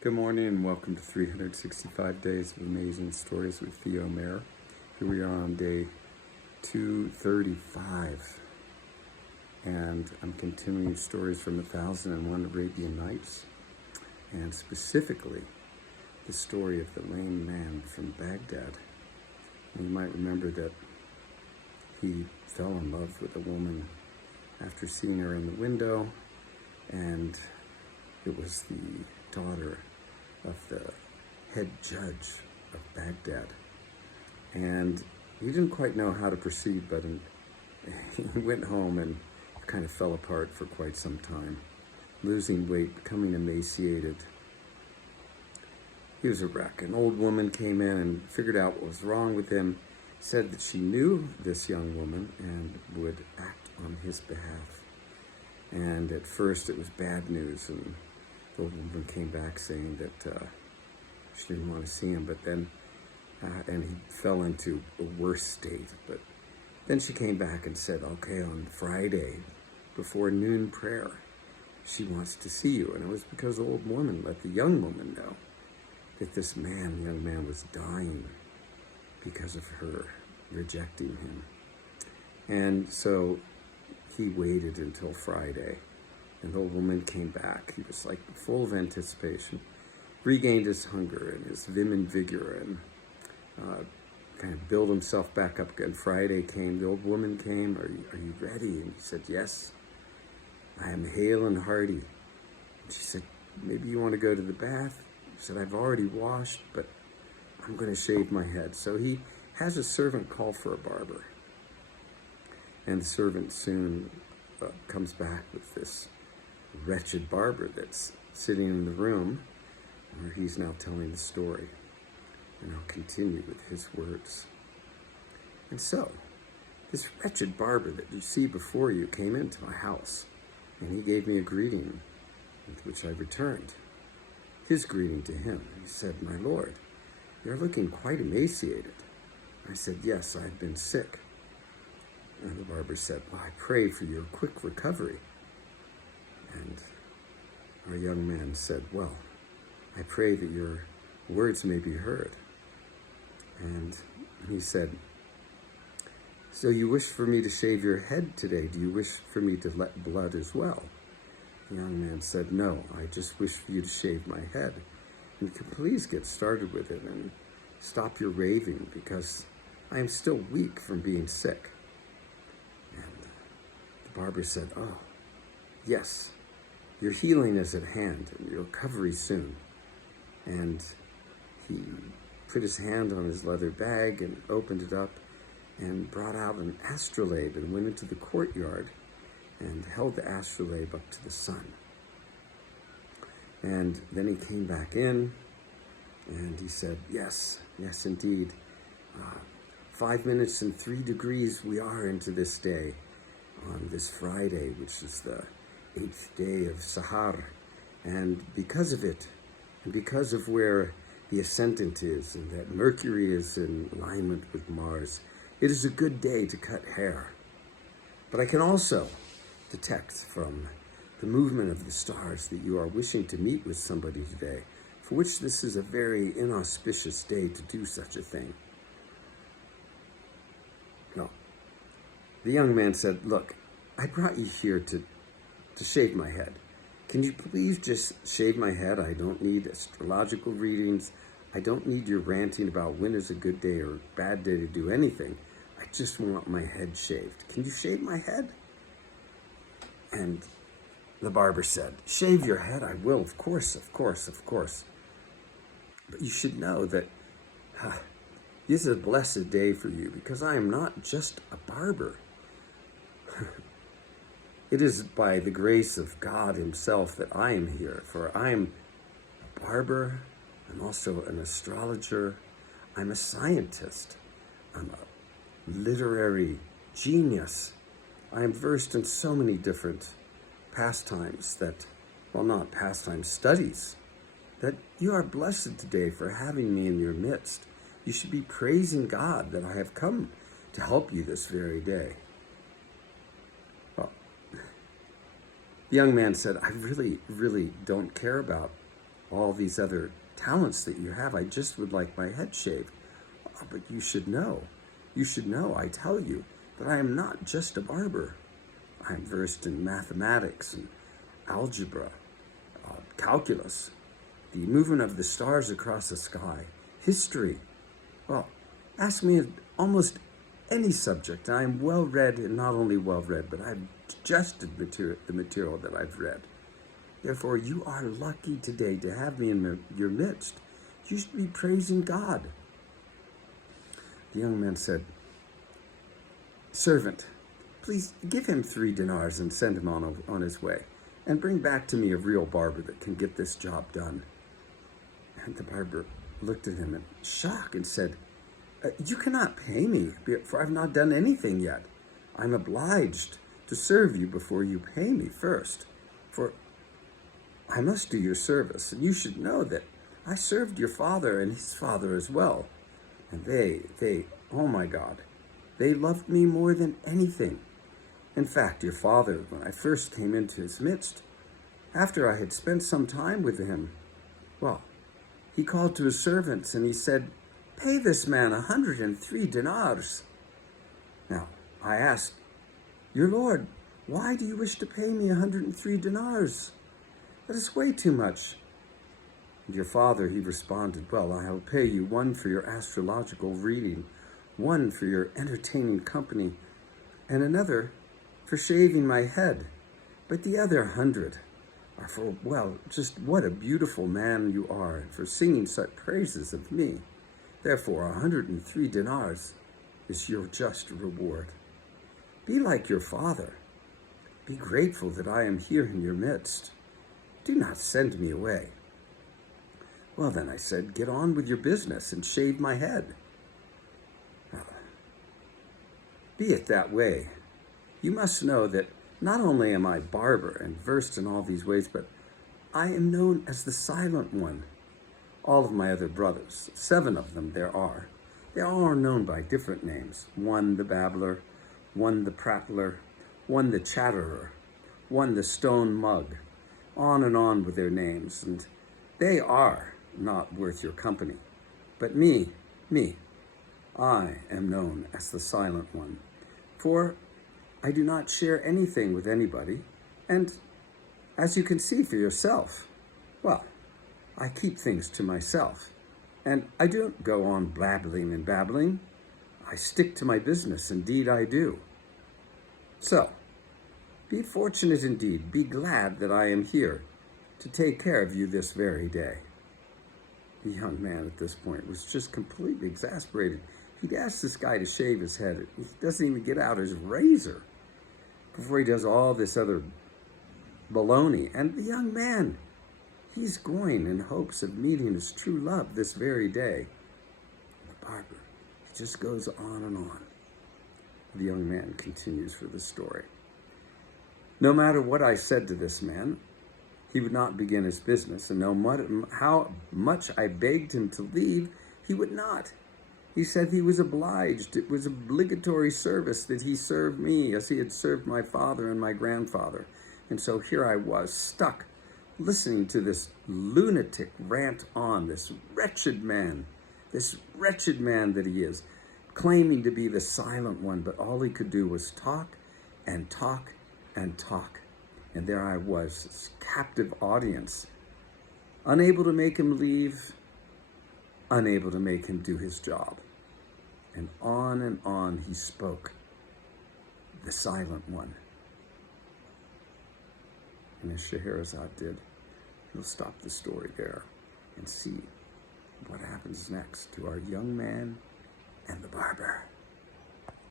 Good morning and welcome to 365 Days of Amazing Stories with Theo Mayer. Here we are on day 235 and I'm continuing stories from 1001 Arabian Nights, and specifically the story of the lame man from Baghdad. And you might remember that he fell in love with a woman after seeing her in the window, and it was the daughter of the head judge of Baghdad. And he didn't quite know how to proceed, but he went home and kind of fell apart for quite some time, losing weight, becoming emaciated. He was a wreck. An old woman came in and figured out what was wrong with him, said that she knew this young woman and would act on his behalf. And at first it was bad news, and the old woman came back saying that she didn't want to see him, but then, and he fell into a worse state. But then she came back and said, okay, on Friday, before noon prayer, she wants to see you. And it was because the old woman let the young woman know that this young man was dying because of her rejecting him. And so he waited until Friday, and the old woman came back. He was like full of anticipation, regained his hunger and his vim and vigor, and kind of built himself back up again. Friday came, the old woman came, are you ready? And he said, yes, I am hale and hearty. And she said, maybe you want to go to the bath? He said, I've already washed, but I'm going to shave my head. So he has a servant call for a barber. And the servant soon comes back with this wretched barber that's sitting in the room where he's now telling the story. And I'll continue with his words. And so, this wretched barber that you see before you came into my house, and he gave me a greeting, with which I returned his greeting to him. He said, my lord, you're looking quite emaciated. I said, yes, I've been sick. And the barber said, well, I pray for your quick recovery. And our young man said, well, I pray that your words may be heard. And he said, so you wish for me to shave your head today? Do you wish for me to let blood as well? The young man said, no, I just wish for you to shave my head. And can please get started with it and stop your raving, because I am still weak from being sick. And the barber said, oh, yes, your healing is at hand and your recovery soon. And he put his hand on his leather bag and opened it up and brought out an astrolabe and went into the courtyard and held the astrolabe up to the sun. And then he came back in and he said, yes, yes, indeed. 5 minutes and 3 degrees we are into this day, on this Friday, which is the 8th day of Sahar. And because of it, and because of where the ascendant is, and that Mercury is in alignment with Mars, it is a good day to cut hair. But I can also detect from the movement of the stars that you are wishing to meet with somebody today, for which this is a very inauspicious day to do such a thing. No. The young man said, look, I brought you here to shave my head. Can you please just shave my head? I don't need astrological readings. I don't need your ranting about when is a good day or a bad day to do anything. I just want my head shaved. Can you shave my head? And the barber said, shave your head? I will, of course, of course, of course. But you should know that this is a blessed day for you, because I am not just a barber. It is by the grace of God himself that I am here, for I am a barber, I'm also an astrologer, I'm a scientist, I'm a literary genius. I am versed in so many different pastimes that, well, not pastimes, studies, that you are blessed today for having me in your midst. You should be praising God that I have come to help you this very day. The young man said, I really, really don't care about all these other talents that you have. I just would like my head shaved. Oh, but you should know, I tell you, that I am not just a barber. I am versed in mathematics and algebra, calculus, the movement of the stars across the sky, history. Well, ask me almost any subject. I am well-read, and not only well-read, but I've digested the material that I've read. Therefore, you are lucky today to have me in your midst. You should be praising God. The young man said, "Servant, please give him 3 dinars and send him on his way, and bring back to me a real barber that can get this job done." And the barber looked at him in shock and said, "You cannot pay me, for I've not done anything yet. I'm obliged to serve you before you pay me first, for I must do your service, and you should know that I served your father and his father as well. And they, oh my God, they loved me more than anything. In fact, your father, when I first came into his midst, after I had spent some time with him, well, he called to his servants and he said, 'Pay this man 103 dinars. Now, I asked, 'Your Lord, why do you wish to pay me 103 dinars? That is way too much.' And your father, he responded, 'Well, I will pay you 1 for your astrological reading, 1 for your entertaining company, and another for shaving my head. But the other 100 are for, well, just what a beautiful man you are, and for singing such praises of me. Therefore, 103 dinars is your just reward. Be like your father. Be grateful that I am here in your midst. Do not send me away.' 'Well, then,' I said, 'get on with your business and shave my head.' 'Be it that way. You must know that not only am I barber and versed in all these ways, but I am known as the Silent One. All of my other brothers, 7 of them there are, they all are known by different names. 1 the babbler, 1 the prattler, 1 the chatterer, 1 the stone mug, on and on with their names, and they are not worth your company. But me, I am known as the Silent One, for I do not share anything with anybody, and as you can see for yourself, well, I keep things to myself, and I don't go on blabbling and babbling. I stick to my business, indeed I do. So, be fortunate indeed, be glad that I am here to take care of you this very day." The young man at this point was just completely exasperated. He'd asked this guy to shave his head. He doesn't even get out his razor before he does all this other baloney. And the young man, he's going in hopes of meeting his true love this very day. The barber, he just goes on and on. The young man continues for the story. "No matter what I said to this man, he would not begin his business, and no matter how much I begged him to leave, he would not. He said he was obliged. It was obligatory service that he served me as he had served my father and my grandfather. And so here I was, stuck, listening to this lunatic rant on, this wretched man that he is, claiming to be the Silent One, but all he could do was talk and talk and talk. And there I was, this captive audience, unable to make him leave, unable to make him do his job. And on he spoke, the Silent One. And as Scheherazade did, we'll stop the story there and see what happens next to our young man and the barber.